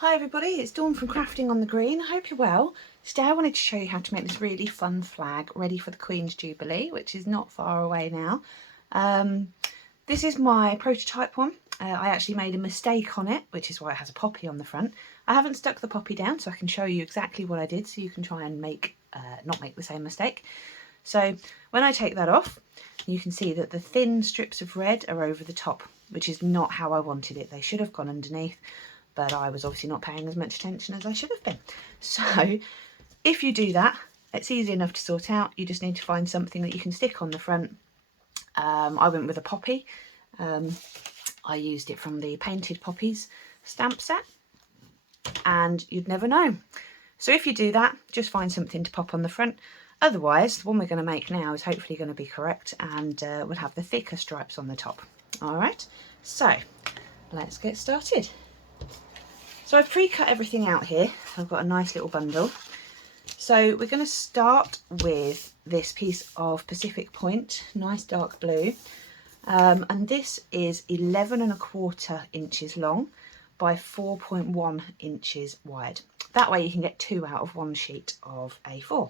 Hi everybody, it's Dawn from Crafting on the Green. I hope you're well. Today I wanted to show you how to make this really fun flag ready for the Queen's Jubilee, which is not far away now. This is my prototype one. I actually made a mistake on it, which is why it has a poppy on the front. I haven't stuck the poppy down, so I can show you exactly what I did so you can try and not make the same mistake. So when I take that off, you can see that the thin strips of red are over the top, which is not how I wanted it. They should have gone underneath, but I was obviously not paying as much attention as I should have been. So if you do that, it's easy enough to sort out. You just need to find something that you can stick on the front. I went with a poppy. I used it from the Painted Poppies stamp set, and you'd never know. So if you do that, just find something to pop on the front. Otherwise, the one we're going to make now is hopefully going to be correct, and we'll have the thicker stripes on the top. All right, so let's get started. So I've pre-cut everything out here. I've got a nice little bundle. So we're going to start with this piece of Pacific Point, nice dark blue. And this is 11¼ inches long by 4.1 inches wide. That way you can get 2 out of 1 sheet of A4.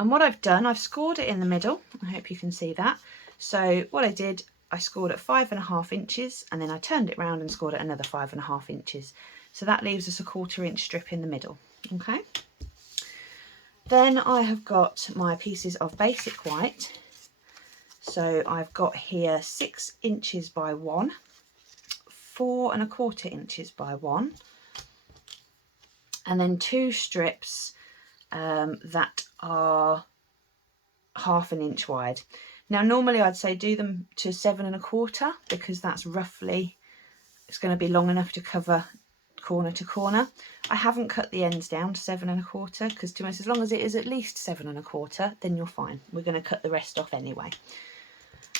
And what I've done, I've scored it in the middle. I hope you can see that. So what I did, I scored at 5½ inches, and then I turned it round and scored at another 5½ inches. So that leaves us a 1/4 inch strip in the middle. Okay. Then I have got my pieces of basic white. So I've got here 6 inches by 1, 4¼ inches by 1, and then 2 strips that are 1/2 inch wide. Now normally I'd say do them to 7¼ because that's roughly, it's going to be long enough to cover corner to corner. I haven't cut the ends down to 7¼ because to us, as long as it is at least 7¼ then you're fine. We're going to cut the rest off anyway.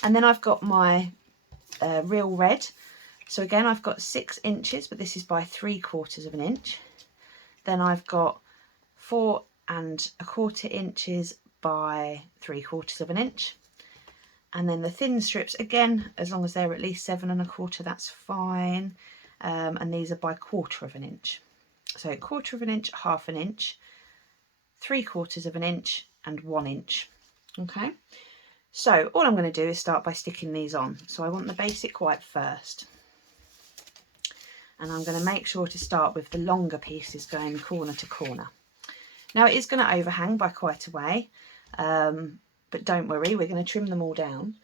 And then I've got my real red. So again, I've got 6 inches, but this is by 3/4 inch. Then I've got 4¼ inches by 3/4 inch. And then the thin strips, again, as long as they're at least 7¼ that's fine. And these are by 1/4 inch. So 1/4 inch, 1/2 inch, 3/4 inch, and 1 inch. Okay. So all I'm going to do is start by sticking these on. So I want the basic white first. And I'm going to make sure to start with the longer pieces going corner to corner. Now it is going to overhang by quite a way, but don't worry, we're going to trim them all down.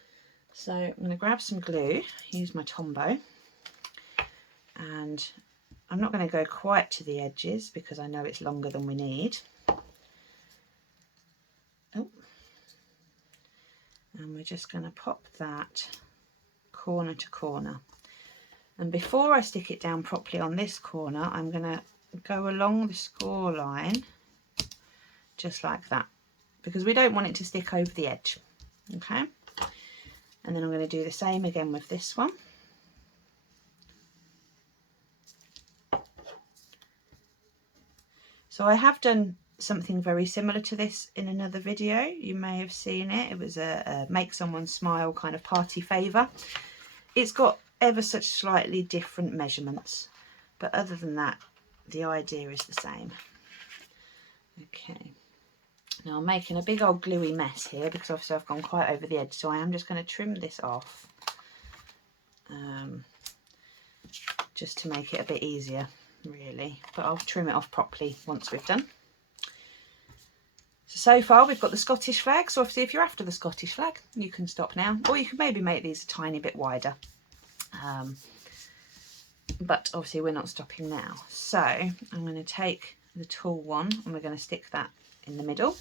So I'm going to grab some glue, use my Tombow, and I'm not going to go quite to the edges because I know it's longer than we need. Oh. And we're just going to pop that corner to corner. And before I stick it down properly on this corner, I'm going to go along the score line just like that, because we don't want it to stick over the edge. Okay. And then I'm going to do the same again with this one. So I have done something very similar to this in another video. You may have seen it. It was a make someone smile kind of party favour. It's got ever such slightly different measurements, but other than that, the idea is the same. Okay. Now I'm making a big old gluey mess here because obviously I've gone quite over the edge, so I am just going to trim this off just to make it a bit easier really, but I'll trim it off properly once we've done. So far we've got the Scottish flag, so obviously if you're after the Scottish flag you can stop now, or you can maybe make these a tiny bit wider, but obviously we're not stopping now. So I'm going to take the tall one and we're going to stick that in the middle.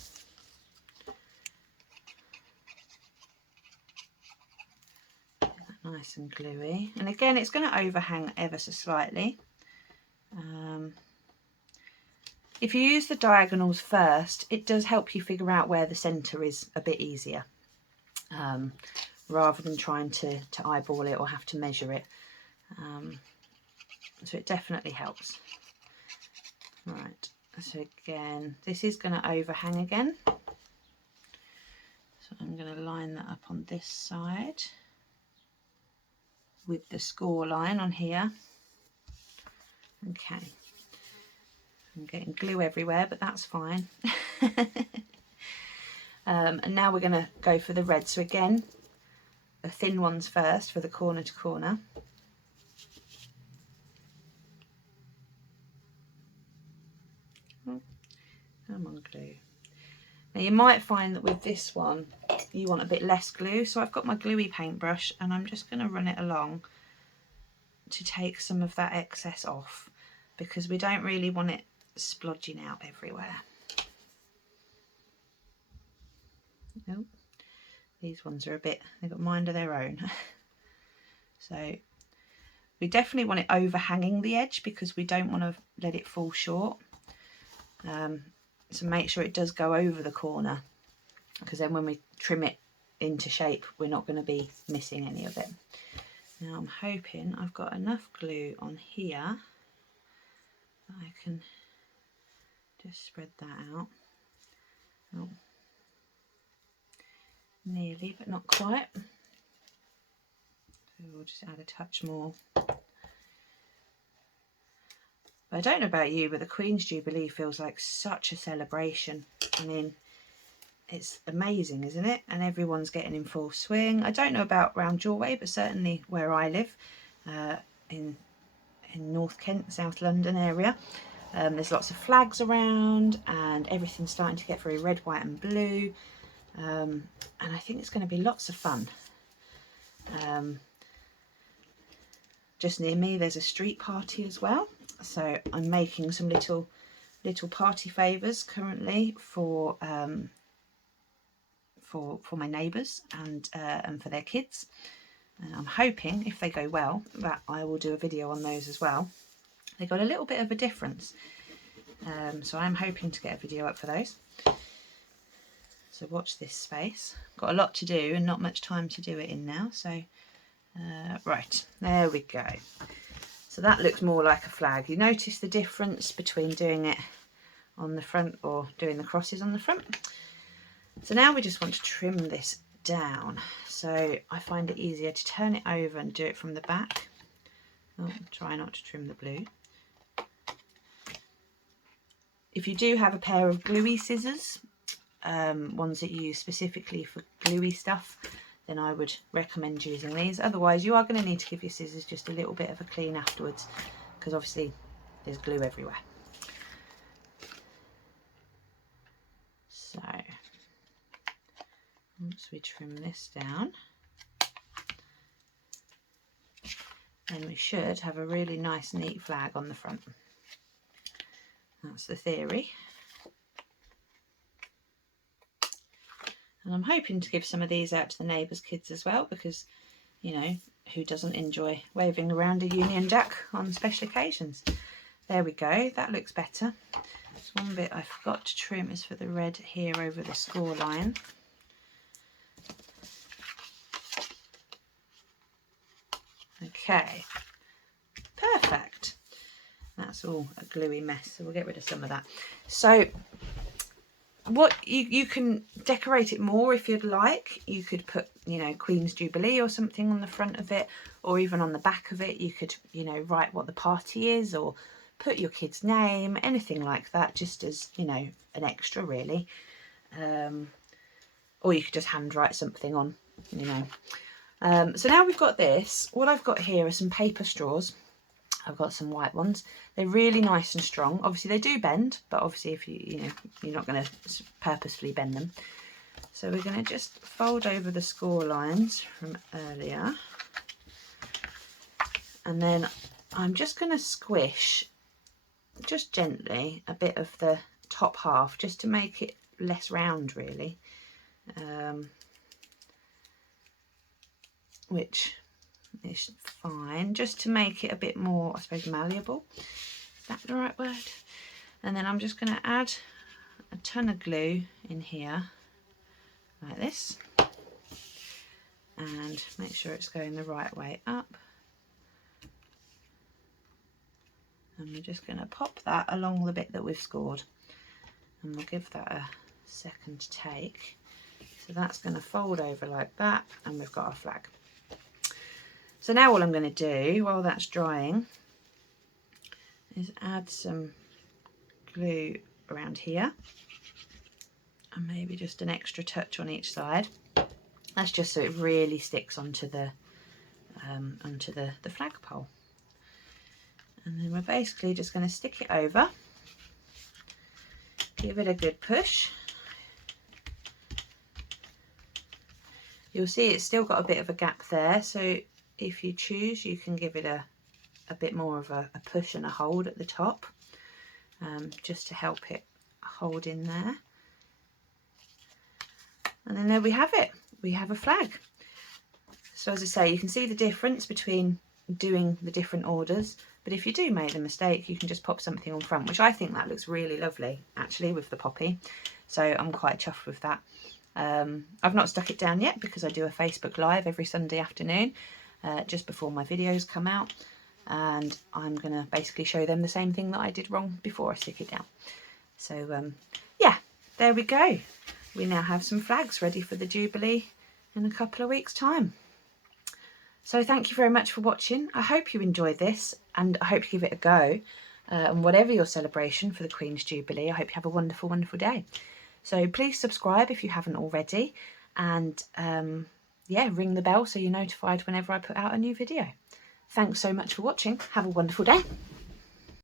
Nice and gluey, and again it's going to overhang ever so slightly. If you use the diagonals first, it does help you figure out where the centre is a bit easier, rather than trying to eyeball it or have to measure it. So it definitely helps. Right, so again, this is going to overhang again. So I'm going to line that up on this side with the score line on here. Okay, I'm getting glue everywhere, but that's fine. And now we're going to go for the red. So again, the thin ones first for the corner to corner. Oh, come on, glue. Now you might find that with this one you want a bit less glue, so I've got my gluey paintbrush and I'm just going to run it along to take some of that excess off, because we don't really want it splodging out everywhere. Oh, these ones are a bit, they've got mind of their own. So we definitely want it overhanging the edge because we don't want to let it fall short. So make sure it does go over the corner, because then when we trim it into shape we're not going to be missing any of it. Now I'm hoping I've got enough glue on here that I can just spread that out. Oh, nearly, but not quite. So we'll just add a touch more. But I don't know about you, but the Queen's Jubilee feels like such a celebration. I mean, it's amazing, isn't it? And everyone's getting in full swing. I don't know about round your way, but certainly where I live, in North Kent, South London area, there's lots of flags around and everything's starting to get very red, white and blue. And I think it's going to be lots of fun. Just near me there's a street party as well, so I'm making some little party favours currently for my neighbours and for their kids, and I'm hoping if they go well that I will do a video on those as well. They got a little bit of a difference, so I'm hoping to get a video up for those. So watch this space. Got a lot to do and not much time to do it in now, so right, there we go. So that looks more like a flag. You notice the difference between doing it on the front or doing the crosses on the front. So now we just want to trim this down. So I find it easier to turn it over and do it from the back. Oh, try not to trim the blue. If you do have a pair of gluey scissors, ones that you use specifically for gluey stuff, then I would recommend using these. Otherwise you are going to need to give your scissors just a little bit of a clean afterwards, because obviously there's glue everywhere. So once we trim this down, then we should have a really nice neat flag on the front. That's the theory. And I'm hoping to give some of these out to the neighbours' kids as well, because, you know, who doesn't enjoy waving around a Union Jack on special occasions? There we go, that looks better. There's one bit I forgot to trim is for the red here over the score line. Okay, perfect. That's all a gluey mess, so we'll get rid of some of that. So what you can decorate it more if you'd like. You could put, you know, Queen's Jubilee or something on the front of it, or even on the back of it you could, you know, write what the party is or put your kid's name, anything like that, just as, you know, an extra really. Or you could just handwrite something on, you know. So now we've got this, what I've got here are some paper straws. I've got some white ones. They're really nice and strong. Obviously they do bend, but obviously if you know, you're not going to purposefully bend them. So we're going to just fold over the score lines from earlier. And then I'm just going to squish, just gently, a bit of the top half, just to make it less round really. Which is fine, just to make it a bit more, I suppose, malleable. Is that the right word? And then I'm just going to add a ton of glue in here, like this, and make sure it's going the right way up. And we're just going to pop that along the bit that we've scored, and we'll give that a second take. So that's going to fold over like that, and we've got our flag. So now all I'm going to do while that's drying is add some glue around here, and maybe just an extra touch on each side. That's just so it really sticks onto the flagpole. And then we're basically just going to stick it over, give it a good push. You'll see it's still got a bit of a gap there, so if you choose you can give it a bit more of a push and a hold at the top, just to help it hold in there. And then there we have it, we have a flag. So as I say, you can see the difference between doing the different orders, but if you do make the mistake you can just pop something on front, which I think that looks really lovely actually with the poppy, so I'm quite chuffed with that. I've not stuck it down yet because I do a Facebook Live every Sunday afternoon just before my videos come out, and I'm going to basically show them the same thing that I did wrong before I stick it down. So yeah, there we go. We now have some flags ready for the Jubilee in a couple of weeks' time. So thank you very much for watching. I hope you enjoyed this, and I hope you give it a go. And whatever your celebration for the Queen's Jubilee, I hope you have a wonderful, wonderful day. So please subscribe if you haven't already, and yeah, ring the bell so you're notified whenever I put out a new video. Thanks so much for watching. Have a wonderful day.